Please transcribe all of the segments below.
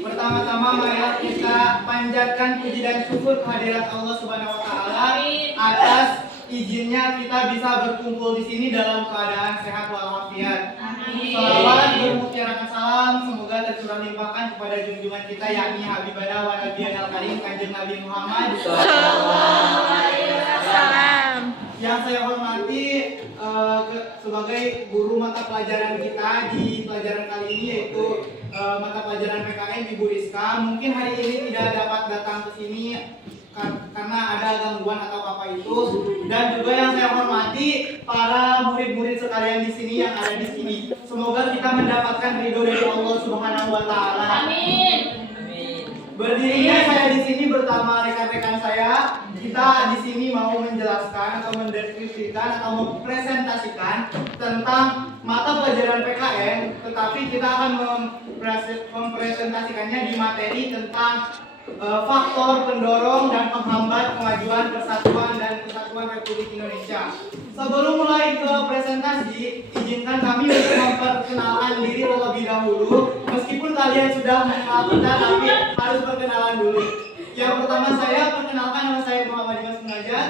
Pertama-tama marilah kita panjatkan puji dan syukur kehadirat Allah Subhanahu wa taala atas izinnya kita bisa berkumpul di sini dalam keadaan sehat walafiat. Salawat bermutiarakan salam semoga tercurah limpahkan kepada junjungan kita yakni Habibana wa Nabiyana al-Karim Kanjeng Nabi Muhammad sallallahu alaihi wasallam. Yang saya hormati sebagai guru mata pelajaran kita di pelajaran kali ini yaitu mata pelajaran PKN Ibu Rizka. Mungkin hari ini tidak dapat datang ke sini karena ada gangguan atau apa itu, dan juga yang saya hormati para murid-murid sekalian di sini yang ada di sini. Semoga kita mendapatkan ridho dari Allah Subhanahu wa taala. Amin. Berdirinya saya di sini bersama rekan-rekan saya. Kita di sini mau menjelaskan atau mendeskripsikan atau mempresentasikan tentang mata pelajaran PKN, tetapi kita akan mempresentasikannya di materi tentang faktor pendorong dan penghambat kemajuan persatuan dan kesatuan Republik Indonesia. Sebelum mulai ke presentasi, izinkan kami untuk memperkenalkan diri terlebih dahulu. Meskipun kalian sudah mengenal kita, tapi harus perkenalan dulu. Yang pertama saya perkenalkan, nama saya Muhammad Dimas Munajat.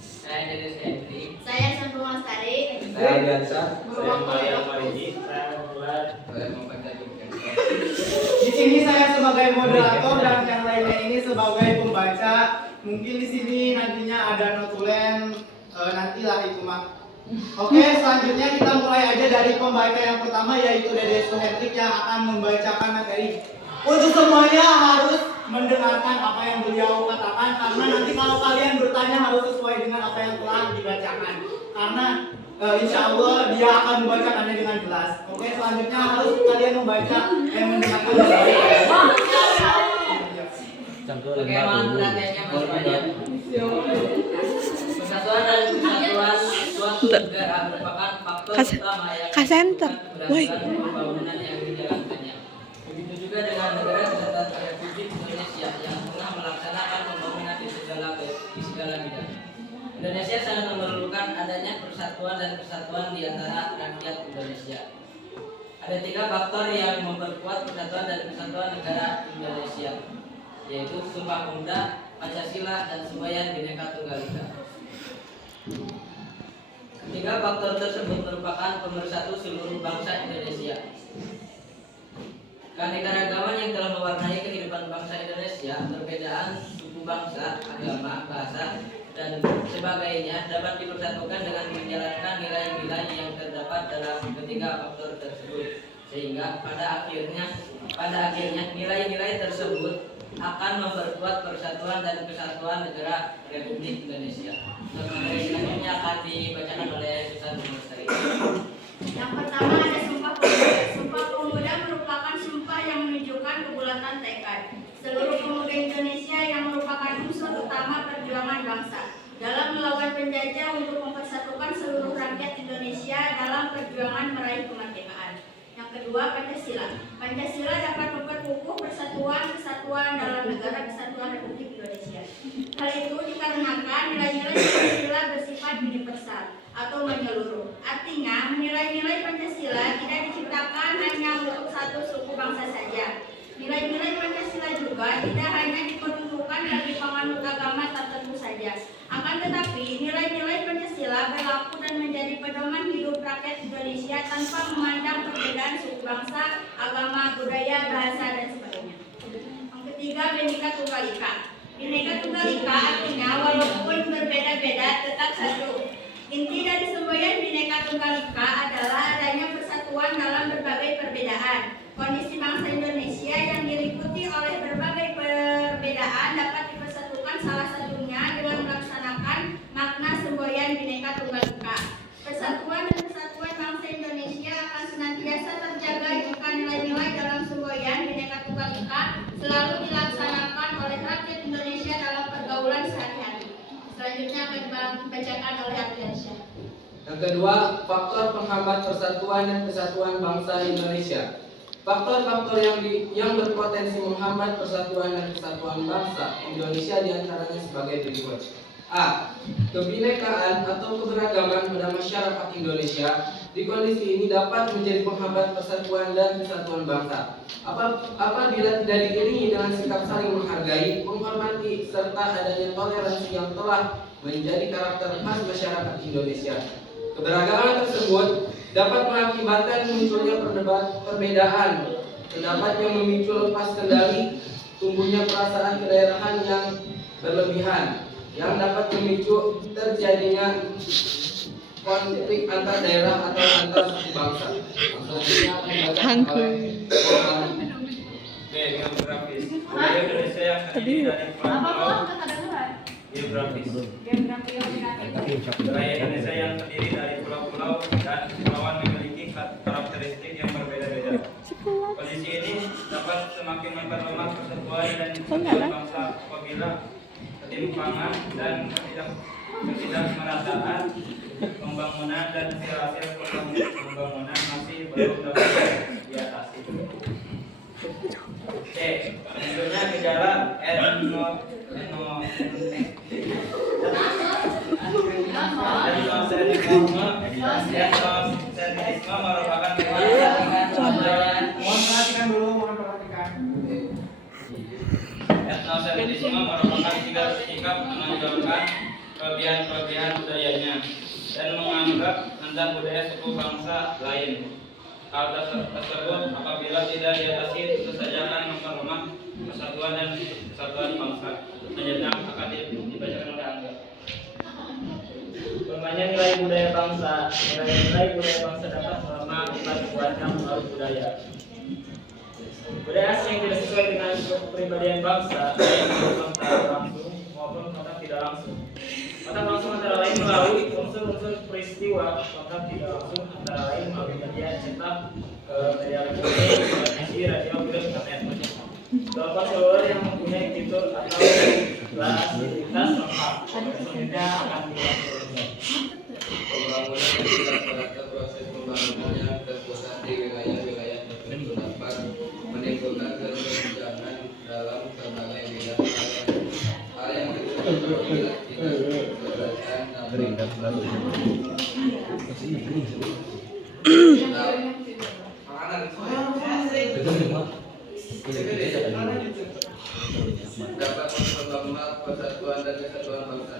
Saya Denis Hendri. Saya Santu Lestari. Saya Gansa. Saya Maria Faridi. Saya Muhammad Di sini saya sebagai moderator dan yang lainnya ini sebagai pembaca. Mungkin di sini nantinya ada notulen, nantilah itu mah. Oke, selanjutnya kita mulai aja dari pembaca yang pertama yaitu Dede Suhendrik yang akan membacakan materi. Untuk semuanya harus mendengarkan apa yang beliau katakan karena nanti kalau kalian bertanya harus sesuai dengan apa yang telah dibacakan. Karena insya Allah dia akan membacakannya dengan jelas. Oke, selanjutnya harus kalian membaca dan mendengarkan. Oke, mohon perhatiannya Mas Fajar. Persatuan dan kesatuan suatu negara merupakan faktor utama yang menentukan keberhasilan pembangunan yang dijalankannya. Begitu juga dengan negara kesatuan Republik Indonesia yang tengah melaksanakan pembangunan di segala bidang. Indonesia sangat memerlukan adanya persatuan dan kesatuan di antara rakyat Indonesia. Ada 3 faktor yang memperkuat persatuan dan kesatuan negara Indonesia, yaitu Sumpah Pemuda, Pancasila, dan semboyan Bhinneka Tunggal Ika. Ketiga faktor tersebut merupakan pemersatu seluruh bangsa Indonesia. Keanekaragaman yang telah mewarnai kehidupan bangsa Indonesia, perbedaan suku bangsa, agama, bahasa, dan sebagainya dapat dipersatukan dengan menjalankan nilai-nilai yang terdapat dalam ketiga faktor tersebut, sehingga pada akhirnya nilai-nilai tersebut akan memperkuat persatuan dan kesatuan negara Republik Indonesia. Materi selanjutnya akan dibacakan oleh Susan Lestari. Yang pertama ada Sumpah Pemuda. Sumpah Pemuda merupakan sumpah yang menunjukkan kebulatan tekad seluruh pemuda Indonesia yang merupakan unsur utama perjuangan bangsa dalam melawan penjajah untuk mempersatukan seluruh rakyat Indonesia dalam perjuangan meraih kemerdekaan. Yang kedua, Pancasila. Pancasila dapat memperkukuh persatuan kesatuan dalam negara kesatuan Republik Indonesia. Hal itu dikarenakan nilai-nilai Pancasila bersifat universal atau menyeluruh. Artinya, nilai-nilai Pancasila tidak diciptakan hanya untuk satu suku bangsa saja. Nilai-nilai Pancasila juga tidak hanya diperuntukkan bagi penganut agama tertentu saja. Akan tetapi, nilai-nilai Pancasila berlaku dan menjadi pedoman hidup rakyat Indonesia tanpa memandang perbedaan suku bangsa, agama, budaya, bahasa, dan sebagainya. Yang ketiga, Bhinneka Tunggal Ika. Bhinneka Tunggal Ika artinya walaupun berbeda-beda tetap satu. Inti dari semboyan Bhinneka Tunggal Ika adalah adanya persatuan dalam berbagai perbedaan. Kondisi bangsa Indonesia yang diliputi oleh berbagai perbedaan dapat dipersatukan salah satunya dengan melaksanakan makna semboyan Bhinneka Tunggal Ika. Persatuan dan kesatuan bangsa Indonesia akan senantiasa terjaga jika nilai-nilai dalam semboyan Bhinneka Tunggal Ika selalu dilaksanakan oleh rakyat Indonesia dalam pergaulan sehari-hari. Selanjutnya akan dibacakan oleh Ardiansyah. Yang kedua, faktor penghambat persatuan dan kesatuan bangsa Indonesia. Faktor-faktor yang berpotensi menghambat persatuan dan kesatuan bangsa Indonesia diantaranya sebagai berikut. A. Kebinekaan atau keberagaman pada masyarakat Indonesia di kondisi ini dapat menjadi penghambat persatuan dan kesatuan bangsa. Apabila tidak diiringi dengan sikap saling menghargai, menghormati, serta adanya toleransi yang telah menjadi karakter khas masyarakat Indonesia. Keberagaman tersebut dapat mengakibatkan munculnya perbedaan pendapat yang memicu lepas kendali, tumbuhnya perasaan kedaerahan yang berlebihan, yang dapat memicu terjadinya konflik antar daerah atau antar suku bangsa. Geografis. Budaya Indonesia yang terdiri dari pulau-pulau. Geografis. Budaya Indonesia yang terdiri dari pulau-pulau dan kepulauan memiliki karakteristik yang berbeda-beda. Kondisi ini dapat semakin memperlemah persatuan dan kesatuan bangsa apabila ketimpangan dan ketidakmerataan pembangunan dan hasil pembangunan masih belum dapat diatasi. C. Munculnya gejala etnosentrisme merupakan etnosentrisme merupakan sikap menonjolkan kelebihan budayanya dan menganggap rendah budaya suku bangsa lain. Hal tersebut apabila tidak diatasi tentu saja akan memperlemah persatuan dan kesatuan bangsa. Selanjutnya akan dibacakan oleh Angga. Lemahnya nilai budaya bangsa. Nilai budaya bangsa dapat melemah akibat kuatnya pengaruh budaya. Budaya asing yang tidak sesuai dengan kepribadian bangsa, baik kontak langsung maupun kontak tidak langsung. Kontak langsung antara lain melalui unsur-unsur peristiwa, kontak tidak langsung antara lain melalui media cetak, media elektronik, televisi, radio, film, internet. Telepon seluler yang mempunyai fitur atau fasilitas lengkap. Selanjutnya akan dilakukan. Pembangunan yang pada proses pembangunannya terpusat di wilayah-wilayah tertentu dapat menimbulkan kesenjangan dalam berbagai bidang hal yang tidak keberadaan dapat memperlemah persatuan dan kesatuan bangsa.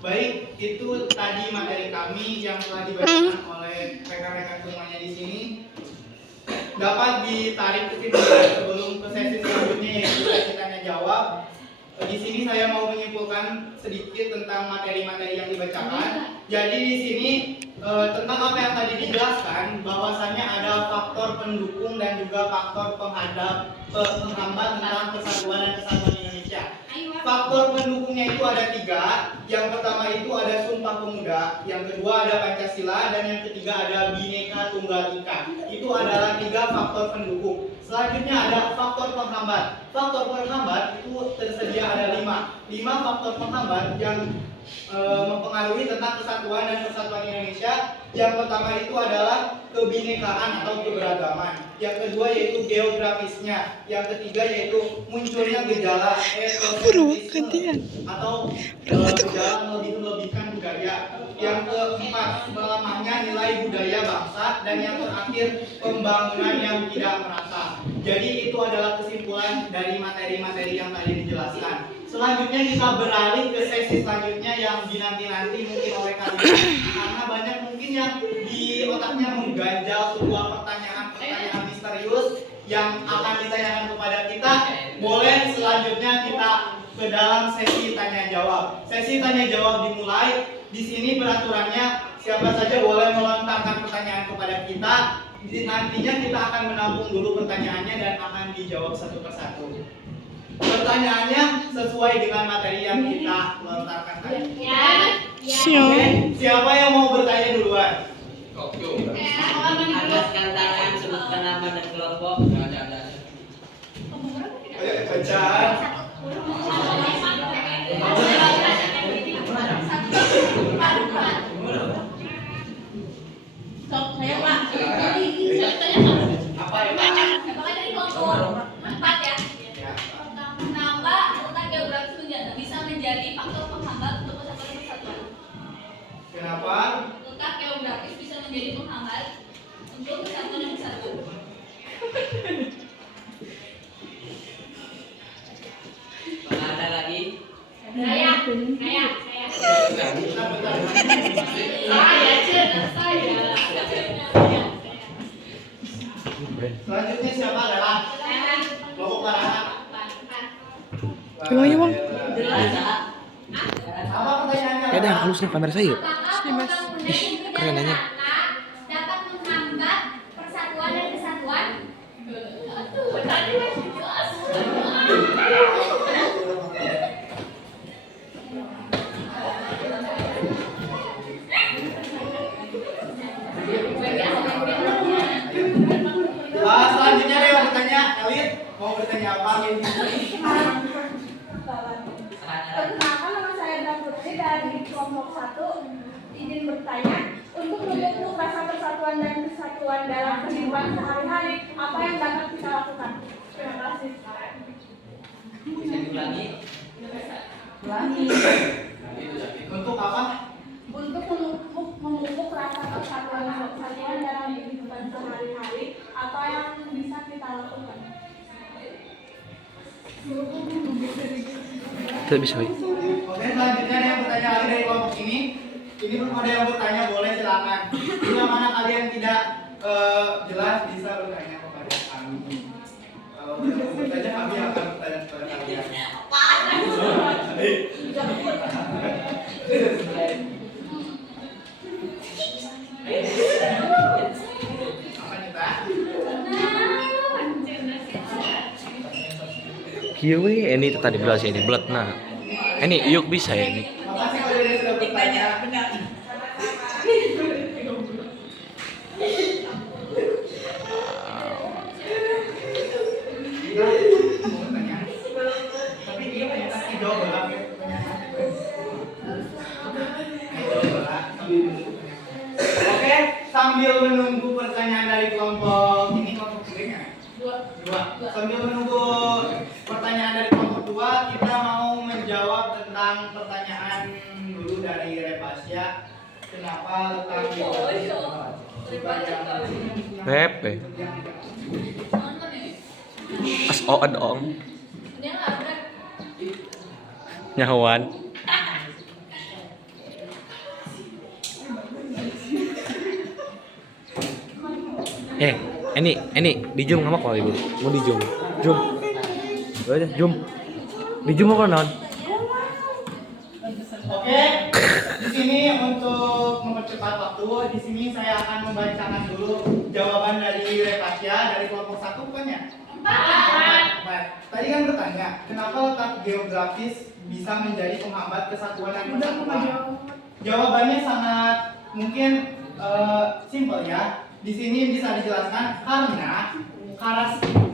Baik, itu tadi materi kami yang telah dibacakan oleh rekan-rekan semuanya di sini. Dapat ditarik kesimpulan sebelum ke sesi selanjutnya yaitu sesi tanya jawab. Di sini saya mau menyimpulkan sedikit tentang materi-materi yang dibacakan. Jadi di sini tentang apa yang tadi dijelaskan, bahwasannya ada faktor pendukung dan juga faktor penghambat tentang persatuan dan kesatuan Indonesia. Faktor pendukungnya itu ada 3. Yang pertama itu ada Sumpah Pemuda, yang kedua ada Pancasila, dan yang ketiga ada Bhinneka Tunggal Ika. Itu adalah 3 faktor pendukung. Selanjutnya ada faktor penghambat. Faktor penghambat itu tersedia ada 5 faktor penghambat yang mempengaruhi tentang kesatuan dan persatuan Indonesia. Yang pertama itu adalah kebinekaan atau keberagaman. Yang kedua yaitu geografisnya. Yang ketiga yaitu munculnya gejala etnosentrisme atau gejala melebih-lebihkan budaya. Yang keempat, melemahnya nilai budaya bangsa, dan yang terakhir pembangunan yang tidak merata. Jadi itu adalah kesimpulan dari materi-materi yang tadi dijelaskan. Selanjutnya kita beralih ke sesi selanjutnya yang dinanti-nanti mungkin oleh kalian, karena banyak mungkin yang di otaknya mengganjal sebuah pertanyaan misterius yang akan ditanyakan kepada kita. Boleh selanjutnya kita ke dalam sesi tanya jawab. Sesi tanya jawab dimulai. Di sini peraturannya siapa saja boleh melontarkan pertanyaan kepada kita. Nantinya kita akan menampung dulu pertanyaannya dan akan dijawab satu persatu. Pertanyaannya sesuai dengan materi yang kita lontarkan tadi. Oke, siapa yang mau bertanya duluan? Angkatkan tangan, sebutkan nama dan kelompok. Ayo bacaan. Saya Pak. Apa ya? Apakah dari kelompok 4 ya? Menambah tentang geografi bisa menjadi faktor penghambat Selanjutnya siapa adalah kelompok Parahan? Coba ya bang. Apa pertanyaannya? Ya dah, halusnya kamera saya. Keren aja. Dapat menghambat persatuan dan kesatuan. Tadi masih jelas. Selanjutnya ada yang mau bertanya, Elit mau bertanya apa? Perkenalkan, nama saya Daputri dari kelompok 1. Izin bertanya, untuk memupuk rasa persatuan dan kesatuan dalam kehidupan sehari-hari, apa yang dapat kita lakukan? Terima kasih. Bisa diulangi? Untuk apa? Untuk memupuk rasa persatuan dan kesatuan dalam kehidupan sehari-hari, apa yang bisa kita lakukan? Tidak bisa. Oke, selanjutnya ada yang bertanya lagi dari kelompok ini. Ini belum ada yang bertanya, boleh silakan. Bila mana kalian tidak jelas bisa bertanya kepada kami. Kalau tidak mau bertanya, kami akan bertanya kepada kalian. Apa nih, Pak? Kieu ini tadi belas ya, ini belat nah. Ini yuk bisa ya ini. Makasih kalau dia sudah bertanya. Mau bertanya? Tapi dia banyak kasih jawaban. Oke, sambil menunggu pertanyaan dari kelompok ini, kelompok ketiga. Dua. Sambil menunggu pertanyaan dari kelompok 2, kita mau menjawab tentang pertanyaan dulu dari Repasya. Kenapa letak di Pepe. As dong. Nyawan. Ini di zoom ngamak kali ibu. Mau di zoom. Zoom. Aja zoom. Di zoom apa non? Oke, di sini untuk mempercepat waktu, di sini saya akan membacakan dulu jawaban dari Repasya dari kelompok 1 bukan ya? 4. Tadi kan bertanya, kenapa letak geografis bisa menjadi penghambat kesatuan dan persatuan? Jawabannya sangat mungkin simpel ya. Di sini bisa dijelaskan karena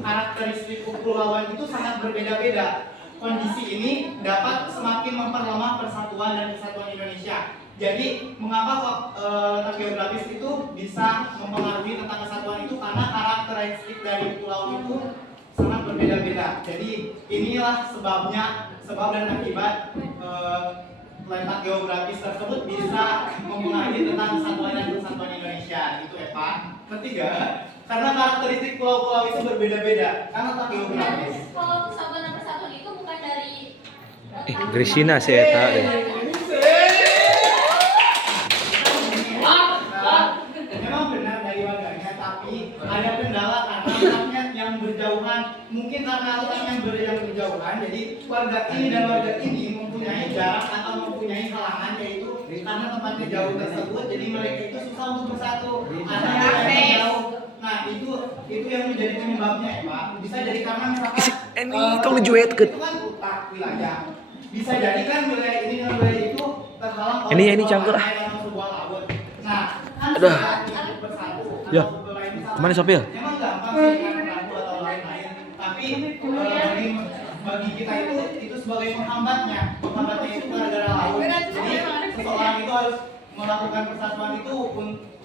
karakteristik kepulauan itu sangat berbeda-beda. Kondisi ini dapat semakin memperlemah persatuan dan kesatuan Indonesia. Jadi, mengapa letak geografis itu bisa mempengaruhi tentang kesatuan itu? Karena karakteristik dari pulau itu sangat berbeda-beda. Jadi, inilah sebab dan akibat letak geografis tersebut bisa mempengaruhi tentang kesatuan dan persatuan Indonesia. Itu Eva. Ketiga, karena karakteristik pulau-pulau itu berbeda-beda karena letak geografis. Kalau kesatuan dan persatuan itu bukan dari Grisina sih eta deh. Memang benar dari warganya, tapi ada kendala karena letaknya yang berjauhan. Mungkin karena letaknya yang berjauhan, jadi warga ini dan warga ini mempunyai jarak atau mempunyai halangan, yaitu karena tempatnya jauh tersebut, jadi mereka itu susah untuk bersatu. Karena mereka jauh. Nah itu yang menjadi penyebabnya, Pak. Bisa jadi karena misalkan tong juet ke. itu kan hutan wilayah. Bisa jadi kan wilayah ini dan wilayah itu terhalang oleh Ini sebuah cangkur. pantai atau sebuah laut. Nah, kan Aduh. setelah itu bersatu Ya. atau berlain sama, Kemana Sopil? memang gampang sih kan ragu atau lain-lain. Tapi bagi kita itu sebagai penghambatnya. Penghambatnya itu gara-gara laut. Jadi seseorang itu harus melakukan persatuan itu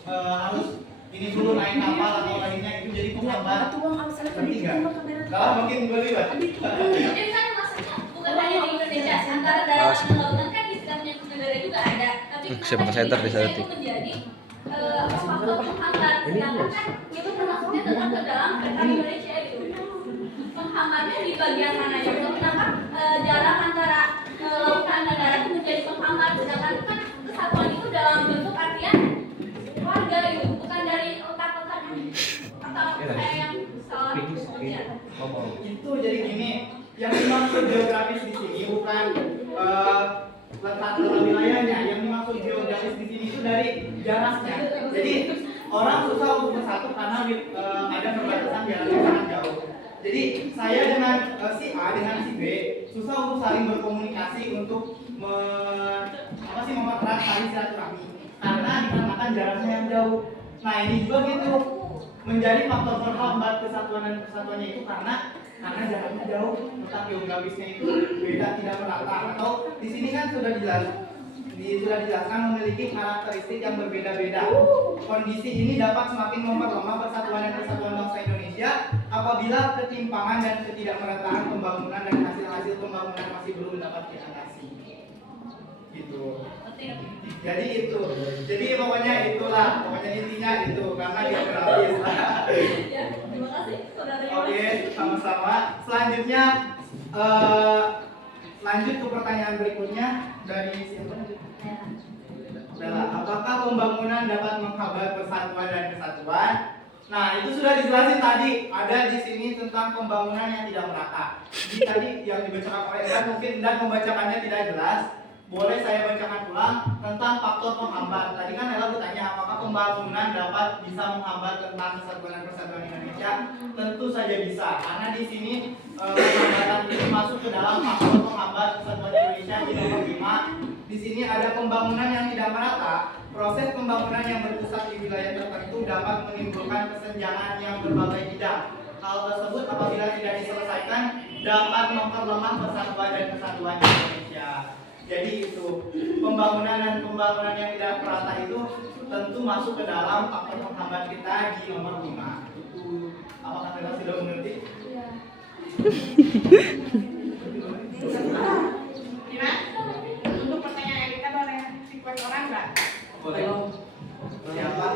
harus ini dulu naik kapal atau lainnya, itu jadi penghambat. Ketiga, kalau makin berlibat. Ini kan maksudnya bukan hanya di Indonesia, antara darat dan lautan kan di setiap negara juga ada. Tapi Siapa ke center di sana, itu menjadi faktor penghambat. Sedangkan kan itu termasuknya tetap ke dalam peta Indonesia itu. Penghambatnya di bagian mana itu? Kenapa jarak antara lautan persatuan dan darah itu menjadi penghambat, sedangkan kan kesatuan itu dalam bentuk artian keluarga gitu, bukan dari otak-otak atau saya yang salah. Ya. Itu jadi gini, yang dimaksud geografis di sini bukan letak wilayahnya, yang dimaksud geografis di sini itu dari jaraknya. Jadi orang susah untuk bersatu karena ada perbatasan jaraknya sangat jauh. Jadi saya dengan si A dengan si B susah untuk saling berkomunikasi untuk mempererat tali silaturahmi karena dikarenakan jaraknya yang jauh. Nah ini juga gitu menjadi faktor penghambat kesatuan dan kesatuannya itu karena jaraknya jauh, letak geografisnya itu beda, tidak merata. Atau di sini kan sudah dijelaskan memiliki karakteristik yang berbeda-beda. Kondisi ini dapat semakin memperlemah persatuan dan kesatuan bangsa Indonesia apabila ketimpangan dan ketidakmerataan pembangunan dan hasil-hasil pembangunan masih belum dapat diatasi. Gitu. Jadi pokoknya itulah, pokoknya intinya itu karena geografis. Ya, terima kasih saudara. Oke, sama-sama. Selanjutnya lanjut ke pertanyaan berikutnya dari siapa? Bella, apakah pembangunan dapat menghambat persatuan dan kesatuan? Nah, itu sudah dijelasin tadi. Ada di sini tentang pembangunan yang tidak merata. Jadi tadi yang dibacakan oleh Edan mungkin Dan membacakannya tidak jelas. Boleh saya bacakan ulang tentang faktor penghambat. Tadi kan Ella bertanya apakah pembangunan dapat bisa menghambat tentang kesatuan dan persatuan Indonesia? Tentu saja bisa, karena di sini penghambatan itu masuk ke dalam faktor penghambat kesatuan Indonesia di nomor 5. Di sini ada pembangunan yang tidak merata. Proses pembangunan yang berpusat di wilayah tertentu dapat menimbulkan kesenjangan yang berbagai bidang. Hal tersebut apabila tidak diselesaikan dapat memperlemah persatuan dan kesatuan Indonesia. Jadi itu pembangunan yang tidak merata itu tentu masuk ke dalam faktor penghambat kita di nomor 5. Itu apakah kita sudah mengerti? Gimana? Untuk pertanyaan yang kita boleh request orang nggak? Boleh. Siapa?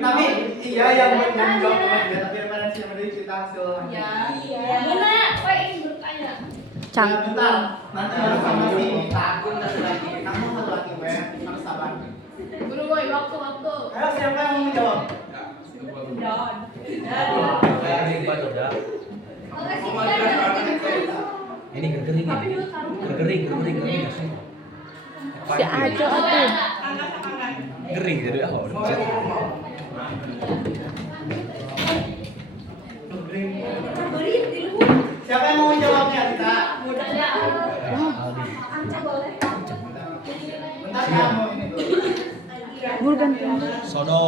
Tapi iya yang menjawab dia tapi referensi yang dari cerita hasil. Ya, iya. Benar, apa ingin bertanya? Ya, bentar. Nanti harus sama si Takun satu lagi. Kamu satu lagi, Ben. Harus sabar. Guru boy, waktu. Ayo siapa yang mau menjawab? Don. Ini gergering. Gergering. Si Ajo atuh. Gering jadi oh. Siapa yang mau menjawabnya, Tita? Bentar kamu ini tuh. Buru ganti. Sodo.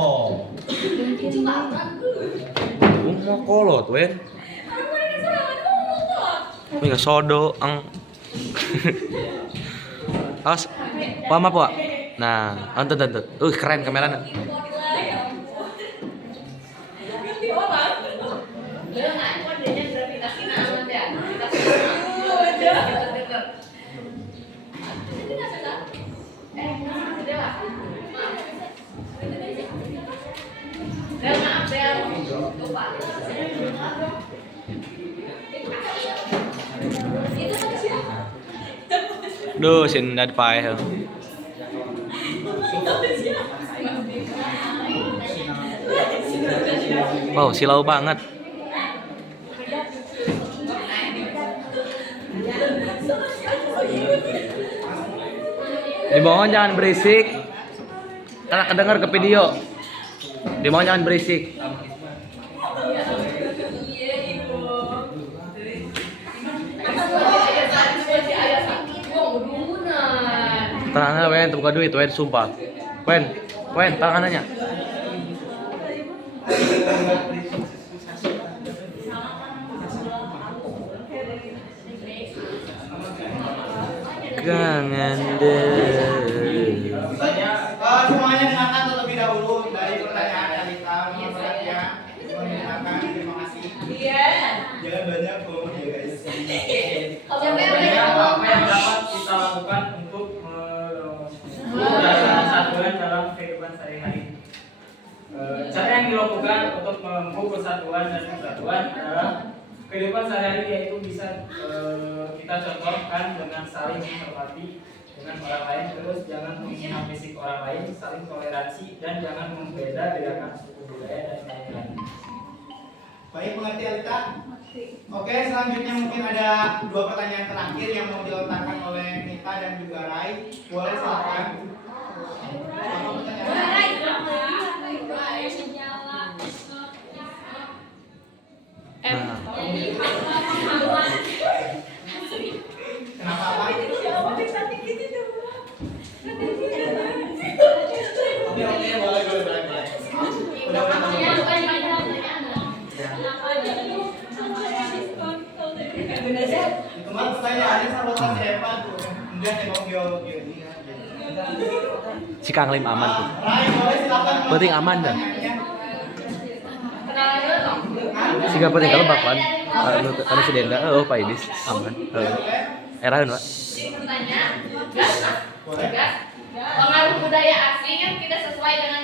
Mau kolot, wen. Enggak sodo ang. Awas. Paham apa? Nah, tonton. Keren kameranya. Duh, sinda pae. Wow, silau banget. Dimohon jangan berisik. Karena kedengar ke video. Dimohon jangan berisik. Tangannya wen, buka duit wen, sumpah. Wen, tangannya. Jangan deh. Semuanya dengarkan terlebih dahulu dari pertanyaan Alita. Menurut perhatian, mendengarkan. Terima kasih. Iya. Jangan banyak ngomong ya guys. Sebenarnya apa yang dapat kita lakukan untuk merasa persatuan dalam kehidupan sehari-hari? Cara yang dilakukan untuk memupuk persatuan dan kesatuan adalah kehidupan sehari-hari, yaitu bisa kita contohkan dengan saling menghormati dengan orang lain, terus jangan menghina fisik orang lain, saling toleransi, dan jangan membeda-bedakan suku budaya dan lain-lain. Baik, mengerti Alita? Oke, selanjutnya mungkin ada 2 pertanyaan terakhir yang mau dilontarkan oleh Nita dan juga Rai. Boleh silakan. Apa Kenapa apa? Oke, boleh. Udah. Kemarin pertanyaannya sama si Eva tuh. Enggak emang biologi ini. Si Kang Lim aman tuh. Rai, boleh silakan. Penting aman dah. Siga penting kalau bakalan kalau si Denda Pak Idis aman. Erahan, Pak. Bertanya, pengaruh budaya asing yang tidak sesuai dengan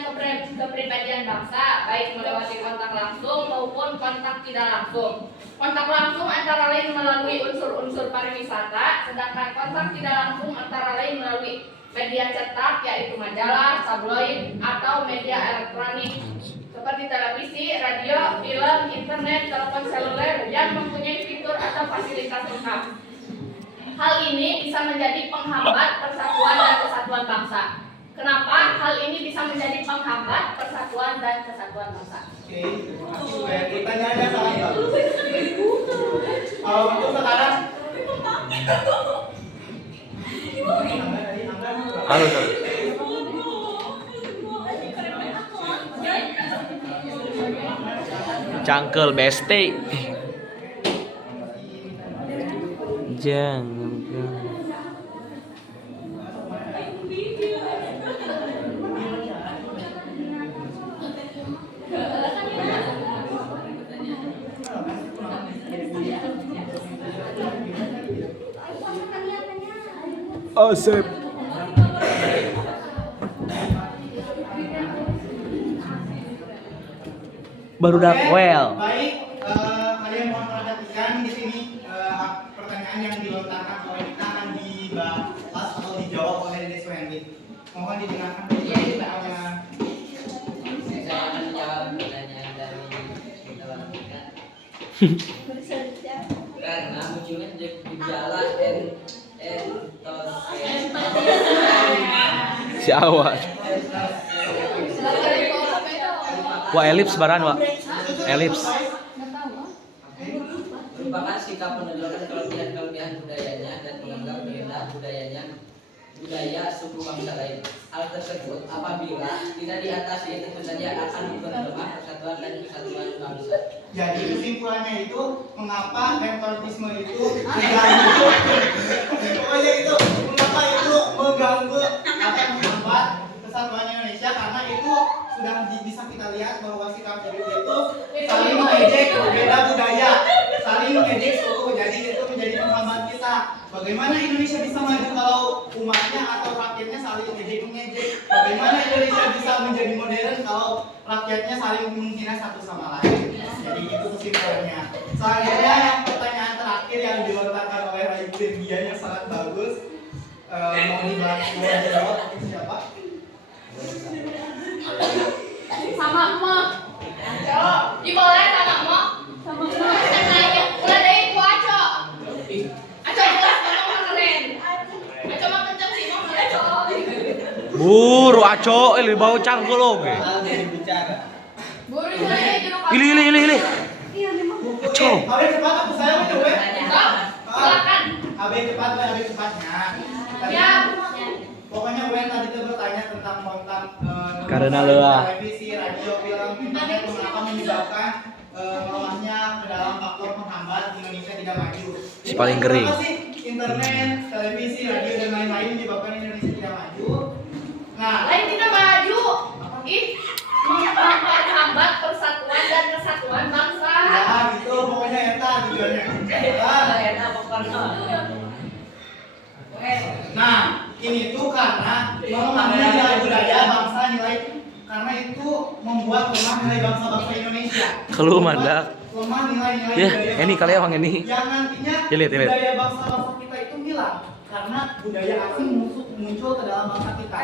kepribadian bangsa, baik melewati kontak langsung maupun kontak tidak langsung. Kontak langsung antara lain melalui unsur-unsur pariwisata, sedangkan kontak tidak langsung antara lain melalui media cetak, yaitu majalah, tabloid, atau media elektronik seperti televisi, radio, film, internet, telepon seluler yang mempunyai fitur atau fasilitas lengkap. Hal ini bisa menjadi penghambat persatuan dan kesatuan bangsa. Kenapa hal ini bisa menjadi penghambat persatuan dan kesatuan bangsa? Oke, terima kasih. Pertanyaannya sangat bagus. Untuk sekarang, Halo. Cangkel besti. Jangan. Asep. Baru well. Baik, kalian mohon perhatikan di sini pertanyaan yang dilontarkan oleh kita akan dibahas atau dijawab oleh Dede Wendy. Mohon didengarkan pertanyaannya. Saya akan menjawab pertanyaan dari kita. Karena munculnya gejala Si awal. Wah elips baran wah. Elips. merupakan sikap menonjolkan kelebihan-kelebihan budayanya dan menganggap rendah budaya suku bangsa lain. Hal tersebut apabila tidak diatasi tentu saja akan memperlemah persatuan dan kesatuan bangsa. Jadi kesimpulannya itu mengapa nepotisme itu mengganggu, pokoknya itu mengapa itu mengganggu akan menghambat kesatuan Indonesia, karena itu sudah bisa kita lihat bahwa sikap itu saling mengejek beda budaya, saling mengejek suku, jadi itu menjadi penghambat kita. Bagaimana Indonesia bisa maju kalau umatnya atau rakyatnya saling mengejek? Bagaimana Indonesia bisa menjadi modern kalau rakyatnya saling menghina satu sama lain? Jadi itu kesimpulannya. Selanjutnya yang pertanyaan terakhir yang dilontarkan oleh Rai Firgian yang sangat bagus, mau dijawab itu siapa? Sama emak. Diboleh sama emak. Sama emak. Udah deh itu Aco. Aco jelas ngomong keren. Aco mah kenceng sih ngomong Aco. Buru aco, ini bau cangkul oke. Buru saya jeruk. Ili. Aco. Abe cepat aku saya mau coba. Silakan. Abe cepatnya. Ya. Pokoknya gue tadi tuh bertanya tentang kontak Karena lelah. televisi, radio, film, internet mengapa menyebabkan melemahnya ke dalam faktor penghambat Indonesia tidak maju. Si paling kering. Kenapa sih internet, televisi, radio dan lain-lain menyebabkan Indonesia tidak maju? Nah, Lain tidak maju. Ih, menghambat persatuan dan kesatuan bangsa. ya gitu pokoknya eta tujuannya. Nah, ini tuh karena melemahnya nilai budaya bangsa, karena itu membuat lemah nilai bangsa-bangsa Indonesia. Kalau mandak. lemah nilai-nilai Ya, budaya ini kali ya Bang ini. yang nantinya Ya, lihat. budaya bangsa-bangsa kita itu hilang karena budaya asing muncul ke dalam bangsa kita.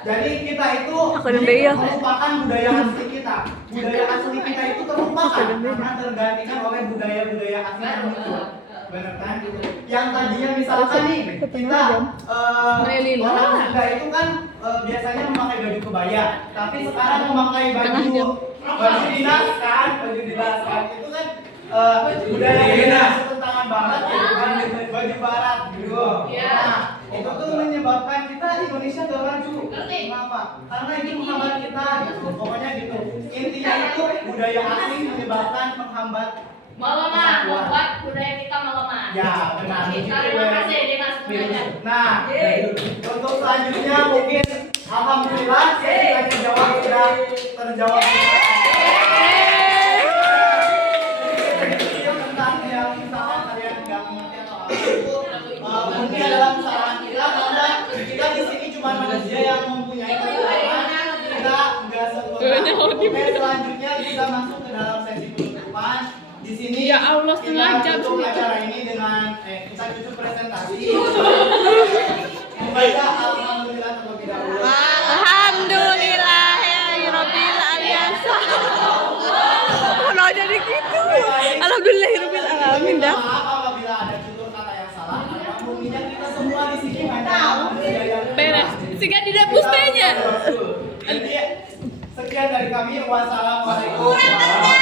Jadi kita itu melupakan budaya asli kita. Budaya asli kita itu terlupakan karena tergantikan oleh budaya-budaya asing yang muncul. Benar kan? Yang tadinya misalkan nih kita orang Sunda itu kan biasanya memakai baju kebaya, tapi sekarang memakai baju dinas kan, itu kan budaya kita bertentangan banget gitu kan, baju barat gitu. Nah, itu tuh menyebabkan kita Indonesia gak maju. Kenapa? Karena itu menghambat kita gitu. Pokoknya gitu. Intinya itu budaya asing menyebabkan menghambat Melemah, membuat budaya kita melemah. ya, benar. Terima kasih Dinas Pendidikan. Nah, untuk selanjutnya mungkin alhamdulillah saya jawab sudah terjawab. Tentang yang misalkan kalian nggak mengerti atau apa itu mungkin adalah kesalahan kita karena kita di sini cuma manusia yang mempunyai kekuatan. Kita nggak sempurna. Oke, selanjutnya kita masuk ke dalam sesi penutupan. Di sini ya Allah, kita tutup acara ini dengan kita tutup presentasi. Membaca alhamdulillah terlebih dahulu. Alhamdulillah ya Rabbil alamin. Mau jadi gitu. Alhamdulillah Rabbil alamin dah. Maaf apabila ada tutur kata yang salah. Alhamdulillah kita semua di sini hanya Beres. Sehingga tidak pustanya. Jadi sekian dari kami. Wassalamualaikum warahmatullahi wabarakatuh.